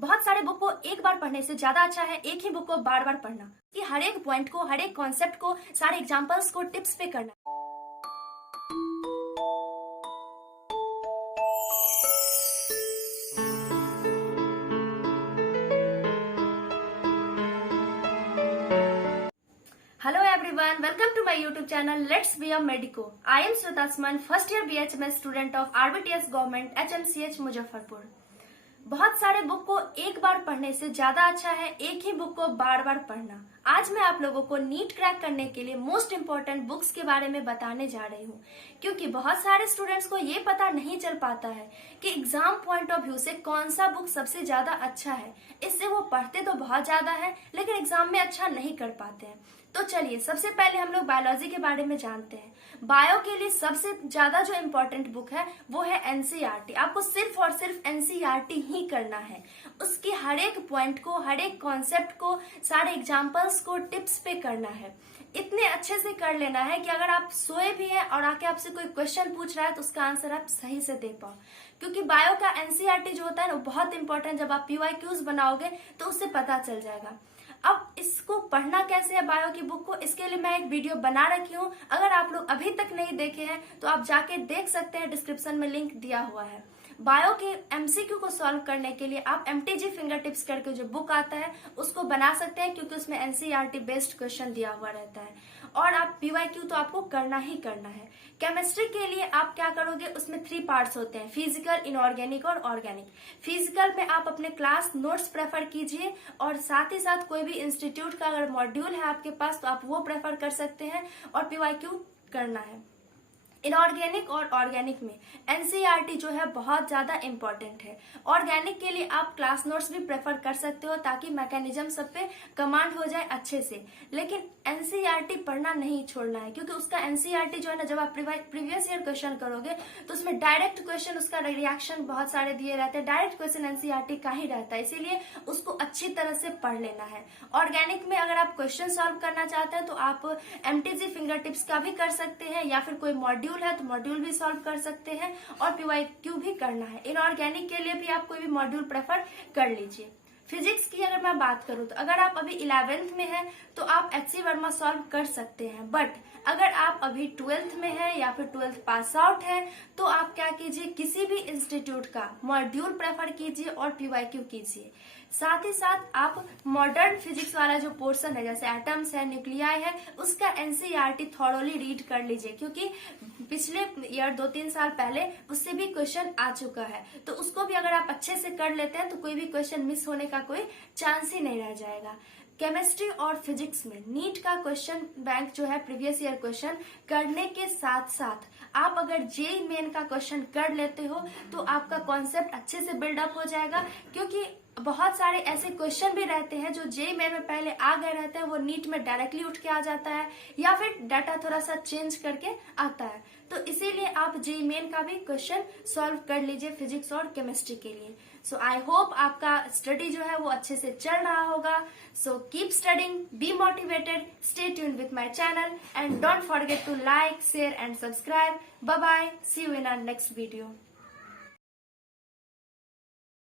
बहुत सारे बुक को एक बार पढ़ने से ज्यादा अच्छा है एक ही बुक को बार बार पढ़ना। कि हर एक पॉइंट को, हर एक कॉन्सेप्ट को, सारे एग्जांपल्स को टिप्स पे करना। Hello everyone, welcome to my YouTube channel Let's Be a Medico. I am Shweta Asman, first year BHMS student of RBTS Government HMCH Muzaffarpur. बहुत सारे बुक को एक बार पढ़ने से ज्यादा अच्छा है एक ही बुक को बार बार पढ़ना। आज मैं आप लोगों को नीट क्रैक करने के लिए मोस्ट इम्पोर्टेंट बुक्स के बारे में बताने जा रही हूँ, क्योंकि बहुत सारे स्टूडेंट्स को ये पता नहीं चल पाता है कि एग्जाम पॉइंट ऑफ व्यू से कौन सा बुक सबसे ज्यादा अच्छा है। इससे वो पढ़ते तो बहुत ज्यादा है लेकिन एग्जाम में अच्छा नहीं कर पाते हैं। तो चलिए सबसे पहले हम लोग बायोलॉजी के बारे में जानते हैं। बायो के लिए सबसे ज्यादा जो इम्पोर्टेंट बुक है वो है एनसीईआरटी। आपको सिर्फ और सिर्फ एनसीईआरटी ही करना है। उसकी हर एक पॉइंट को, हर एक कॉन्सेप्ट को, सारे एग्जाम्पल्स को टिप्स पे करना है। इतने अच्छे से कर लेना है कि अगर आप सोए भी हैं और आके आपसे कोई क्वेश्चन पूछ रहा है तो उसका आंसर आप सही से दे पाओ। क्योंकि बायो का एनसीईआरटी जो होता है ना वो बहुत इंपॉर्टेंट, जब आप पीवाईक्यूज बनाओगे तो उससे पता चल जाएगा। अब इसको पढ़ना कैसे है बायो की बुक को, इसके लिए मैं एक वीडियो बना रखी हूँ। अगर आप लोग अभी तक नहीं देखे हैं तो आप जाके देख सकते हैं, डिस्क्रिप्शन में लिंक दिया हुआ है। बायो के एमसीक्यू को सॉल्व करने के लिए आप एमटीजी फिंगर टिप्स करके जो बुक आता है उसको बना सकते हैं, क्योंकि उसमें एनसीईआरटी बेस्ड क्वेश्चन दिया हुआ रहता है। और आप पीवाईक्यू तो आपको करना ही करना है। केमिस्ट्री के लिए आप क्या करोगे, उसमें 3 पार्ट्स होते हैं, फिजिकल, इनऑर्गेनिक और ऑर्गेनिक। फिजिकल में आप अपने क्लास नोट्स प्रेफर कीजिए और साथ ही साथ कोई भी इंस्टीट्यूट का अगर मॉड्यूल है आपके पास तो आप वो प्रेफर कर सकते हैं और पीवाईक्यू करना है। इनऑर्गेनिक और ऑर्गेनिक में एनसीईआरटी जो है बहुत ज्यादा इंपॉर्टेंट है। ऑर्गेनिक के लिए आप क्लास नोट्स भी प्रेफर कर सकते हो ताकि मैकेनिज्म सब पे कमांड हो जाए अच्छे से। लेकिन एनसीईआरटी पढ़ना नहीं छोड़ना है, क्योंकि उसका एनसीईआरटी जो है ना, जब आप प्रीवियस ईयर क्वेश्चन करोगे तो उसमें डायरेक्ट क्वेश्चन, उसका रिएक्शन बहुत सारे दिए रहते हैं। डायरेक्ट क्वेश्चन एनसीईआरटी का ही रहता है, इसीलिए उसको अच्छी तरह से पढ़ लेना है। ऑर्गेनिक में अगर आप क्वेश्चन सॉल्व करना चाहते हैं तो आप एमटीजी फिंगर टिप्स का भी कर सकते हैं, या फिर कोई मॉड्यूल है तो मॉड्यूल भी सॉल्व कर सकते हैं और पीवाईक्यू भी करना है। इनऑर्गेनिक के लिए भी आप कोई भी मॉड्यूल प्रेफर कर लीजिए। फिजिक्स की अगर मैं बात करूं तो अगर आप अभी 11th में हैं तो आप HC वर्मा सॉल्व कर सकते हैं, बट अगर आप अभी 12th में हैं या फिर 12th पास आउट है तो आप क्या कीजिए, किसी भी इंस्टीट्यूट का मॉड्यूल प्रेफर कीजिए और पीवाईक्यू कीजिए। साथ ही साथ आप मॉडर्न फिजिक्स वाला जो पोर्शन है, जैसे एटम्स है, न्यूक्लियाई है, उसका एनसीईआरटी थॉरोली रीड कर लीजिए, क्योंकि पिछले ईयर 2-3 साल पहले उससे भी क्वेश्चन आ चुका है। तो उसको भी अगर आप अच्छे से कर लेते हैं तो कोई भी क्वेश्चन मिस होने का कोई चांस ही नहीं रह जाएगा। केमिस्ट्री और फिजिक्स में नीट का क्वेश्चन बैंक जो है, प्रीवियस ईयर क्वेश्चन करने के साथ साथ आप अगर जेईई मेन का क्वेश्चन कर लेते हो तो आपका कॉन्सेप्ट अच्छे से बिल्डअप हो जाएगा। क्योंकि बहुत सारे ऐसे क्वेश्चन भी रहते हैं जो जेईई मेन में पहले आ गए रहते हैं, वो नीट में डायरेक्टली उठ के आ जाता है या फिर डाटा थोड़ा सा चेंज करके आता है। तो इसीलिए आप जेईई मेन का भी क्वेश्चन सॉल्व कर लीजिए फिजिक्स और केमिस्ट्री के लिए। सो आई होप आपका स्टडी जो है वो अच्छे से चल रहा होगा। So keep studying, be motivated, stay tuned with my channel and don't forget to like, share and subscribe. Bye bye, see you in our next video.